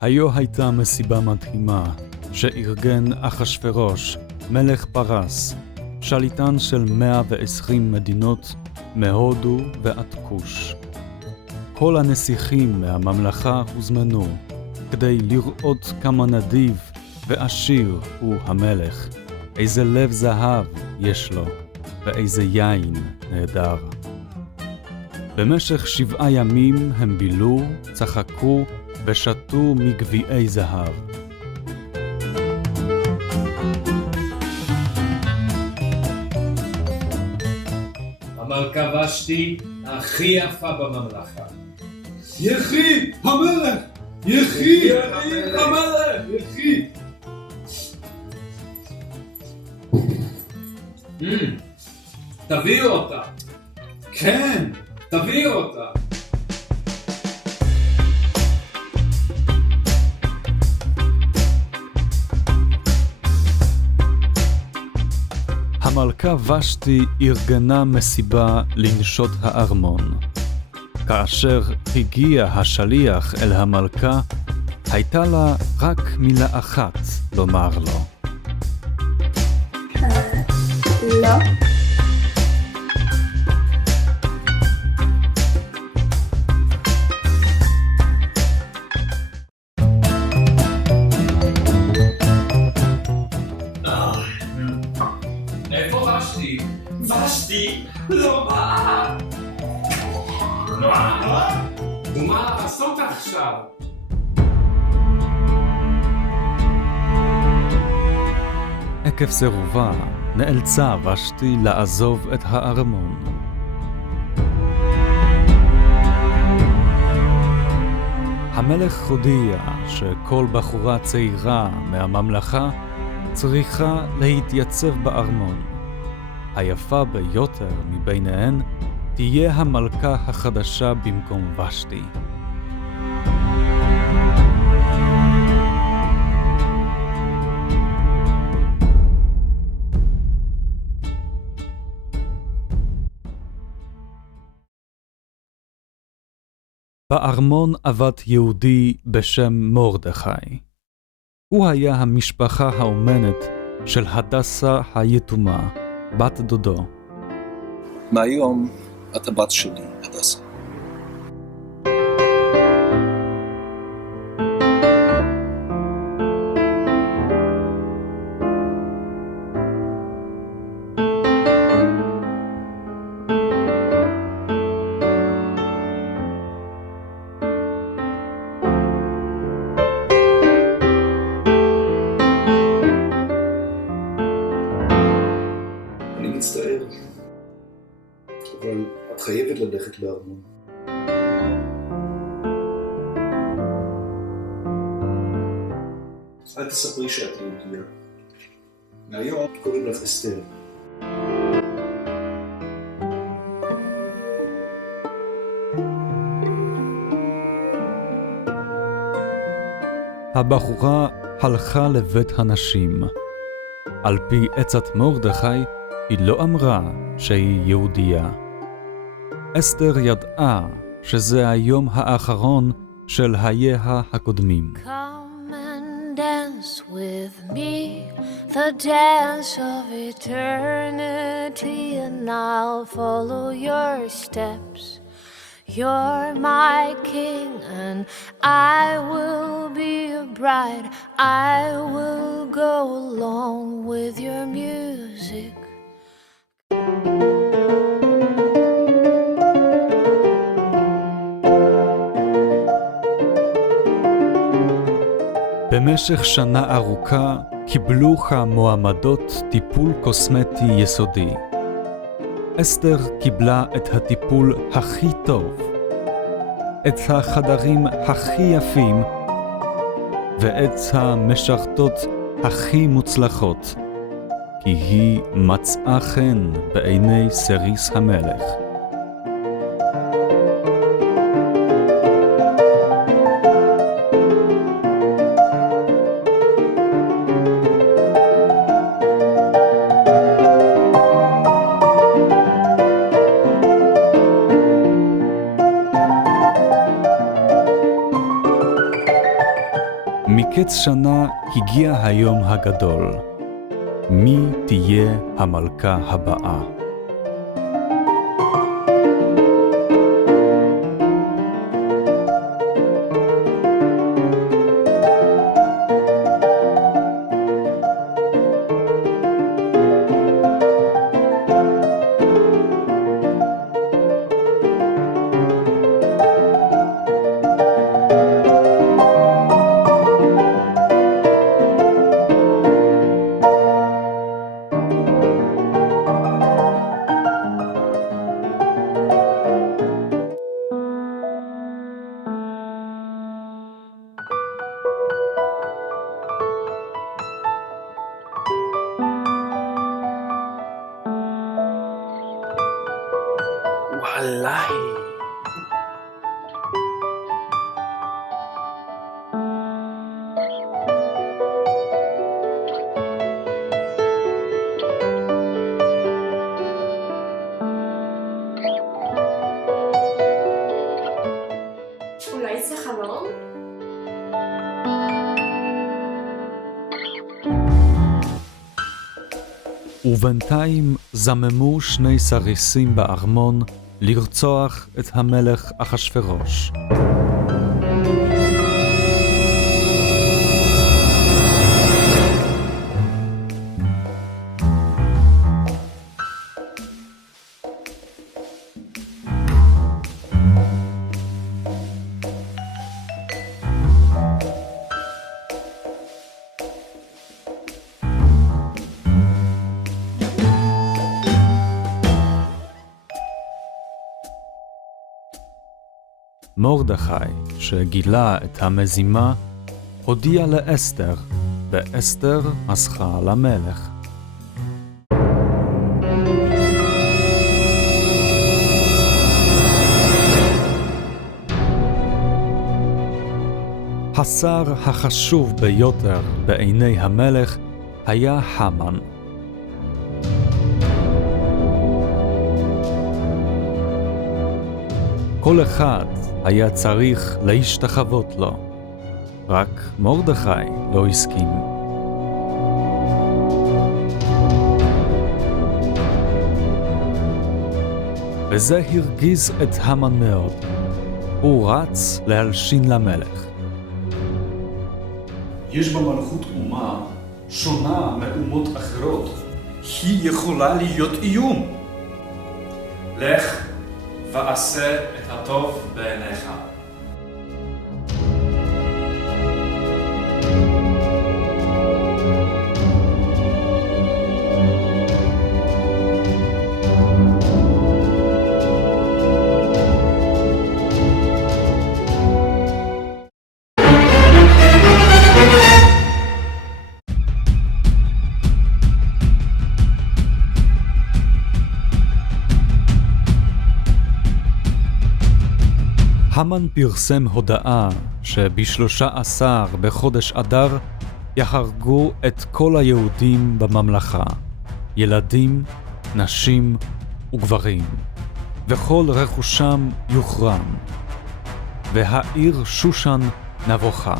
היו הייתה מסיבה מדהימה שארגן אחשוורוש, מלך פרס, שליטן של 120 מדינות מהודו ועד כוש. כל הנסיכים מהממלכה הוזמנו כדי לראות כמה נדיב ועשיר הוא המלך, איזה לב זהב יש לו ואיזה יין נהדר. במשך 7 ימים הם בילו, צחקו ושתו מגביעי זהב. המלכה ושתי הכי יפה בממלכה. יחי המלך! יחי המלך! יחי! תביאו אותה. כן! תביאו אותה. המלכה ושתי ארגנה מסיבה לנשות הארמון. כאשר הגיע השליח אל המלכה, הייתה לה רק מילה אחת לומר לו. לא. איפה ושתי? ושתי לא באה! ומה לעשות עכשיו? עקב סירובה נאלצה ושתי לעזוב את הארמון. המלך הודיע שכל בחורה צעירה מהממלכה צריכה להתייצב בארמון. היפה ביותר מביניהן תהיה המלכה החדשה במקום ושתי. בארמון עבד יהודי בשם מרדכי. הוא היה המשפחה האומנת של הדסה היתומה, בת דודו. מהיום את הבת שלי, הדסה. אני מצטער, אבל את חייבת ללכת לארמון. אל תספרי שאת יהודייה. מהיום קוראים לך אסתר. הבחורה הלכה לבית הנשים. על פי עצת מרדכי, היא לא אמרה שהיא יהודייה. אסתר ידעה שזה היום האחרון של חייה הקודמים. Come and dance with me, the dance of eternity, and I'll follow your steps. You're my king and I will be a bride. I will go along with your music. במשך שנה ארוכה קיבלו המועמדות טיפול קוסמטי יסודי. אסתר קיבלה את הטיפול הכי טוב, את החדרים הכי יפים ואת המשרתות הכי מוצלחות, כי היא מצאה חן בעיני סריס המלך. מקץ שנה הגיע היום הגדול. מי תהיה המלכה הבאה? וואלאי. אולי זה חלום? ובינתיים זממו שני סריסים בארמון לרצוח את המלך אחשוורוש. מרדכי, שגילה את המזימה, הודיע לאסתר, ואסתר מסכה למלך. השר החשוב ביותר בעיני המלך היה המן. כל אחד היה צריך להשתחוות לו, רק מרדכי לא הסכים. וזה הרגיז את המן מאוד. הוא רץ להלשין למלך. יש במלכות אומה שונה מאומות אחרות. היא יכולה להיות איום. לך ועשה את הטוב בעיניך. המן פרסם הודעה שב-13 בחודש אדר יהרגו את כל היהודים בממלכה, ילדים, נשים וגברים, וכל רכושם יוחרם, והעיר שושן נבוכה.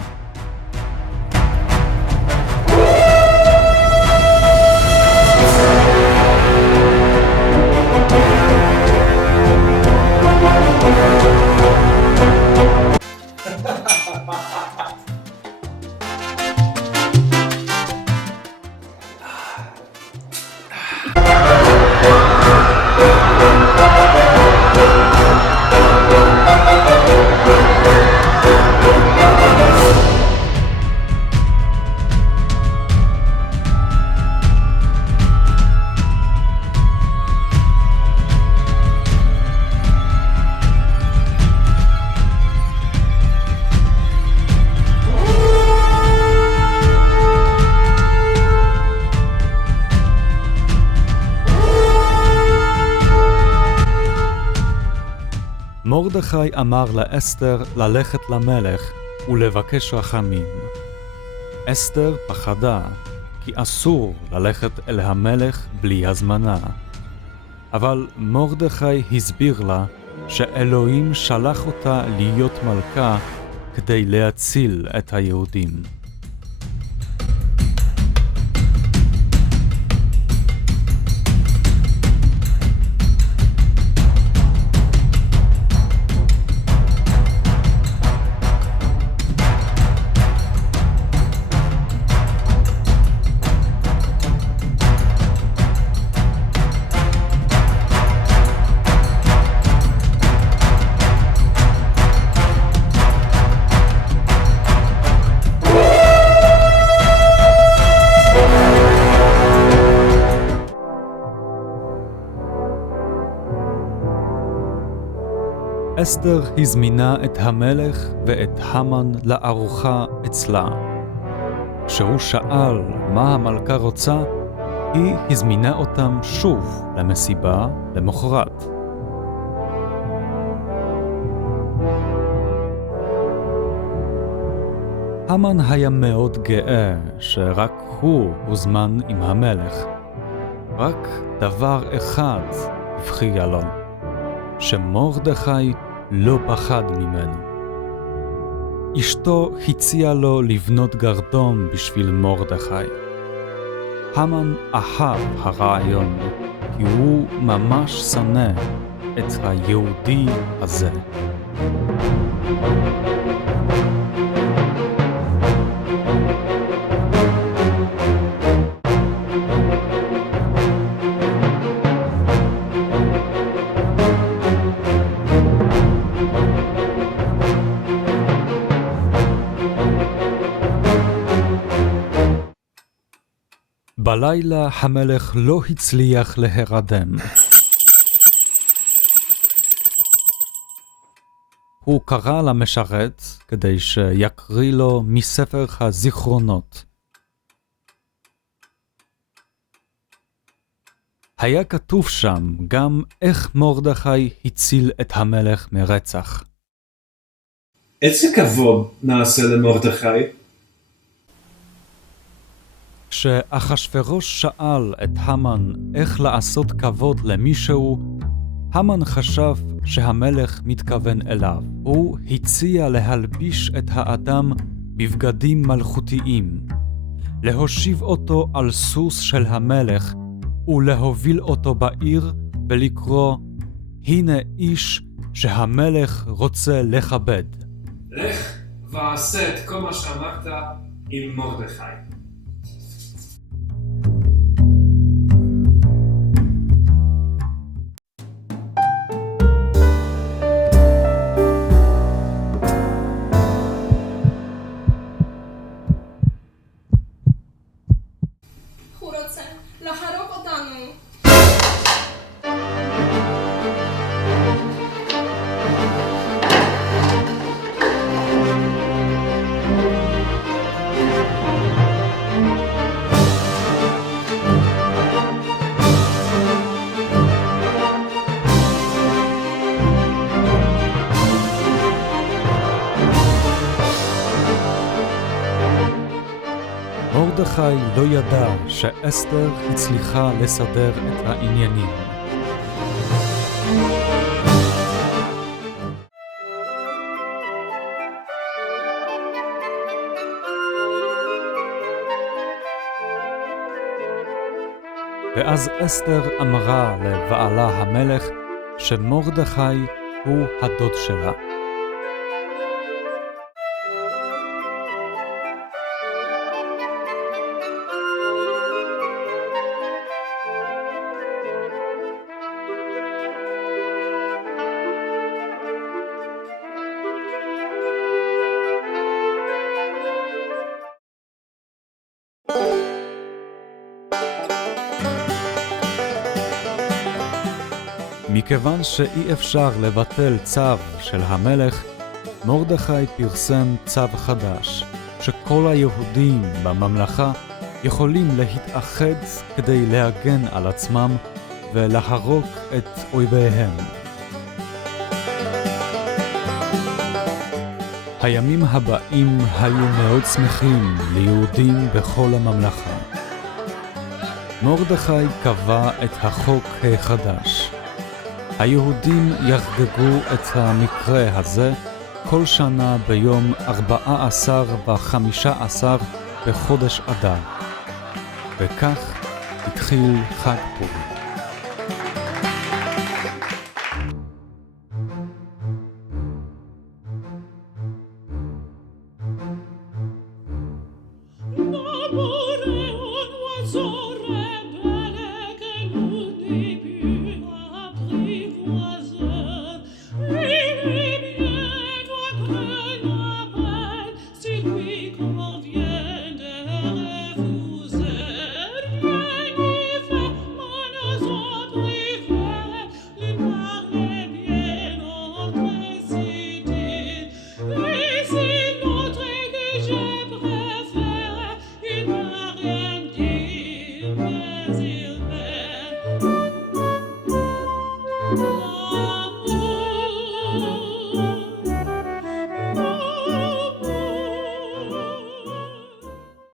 מרדכי אמר לאסתר ללכת למלך ולבקש רחמים. אסתר פחדה, כי אסור ללכת אל המלך בלי הזמנה. אבל מרדכי הסביר לה שאלוהים שלח אותה להיות מלכה כדי להציל את היהודים. אסתר הזמינה את המלך ואת המן לארוחה אצלה. כשהוא שאל מה המלכה רוצה, היא הזמינה אותם שוב למסיבה למחרת. המן היה מאוד גאה שרק הוא הוזמן עם המלך. רק דבר אחד הפחיע לו, שמרדכי לא פחד ממנו. אשתו הציעה לו לבנות גרדום בשביל מרדכי. המן אהב הרעיון, כי הוא ממש שונא את היהודי הזה. בלילה המלך לא הצליח להירדם. הוא קרא למשרת כדי שיקריא לו מספר הזיכרונות. היה כתוב שם גם איך מרדכי הציל את המלך מרצח. איזה כבוד נעשה למרדכי? כשאחשוורוש שאל את המן איך לעשות כבוד למישהו, המן חשב שהמלך מתכוון אליו. הוא הציע להלביש את האדם בבגדים מלכותיים, להושיב אותו על סוס של המלך ולהוביל אותו בעיר ולקרוא, הנה איש שהמלך רוצה לכבד. לך ועשה את כל מה שאמרת עם מרדכי. הוא רוצה להרוג אותנו. מרדכי לא ידע שאסתר הצליחה לסדר את העניינים. ואז אסתר אמרה לבעלה המלך שמרדכי הוא הדוד שלה. מכיוון שאי אפשר לבטל צו של המלך, מרדכי פרסם צו חדש, שכל היהודים בממלכה יכולים להתאחד כדי להגן על עצמם ולהרוג את אויביהם. הימים הבאים היו מאוד שמחים ליהודים בכל הממלכה. מרדכי קבע את החוק החדש. היהודים יחגגו את המקרה הזה כל שנה ביום 14 ו-15 בחודש אדר. וכך התחיל חג פורים.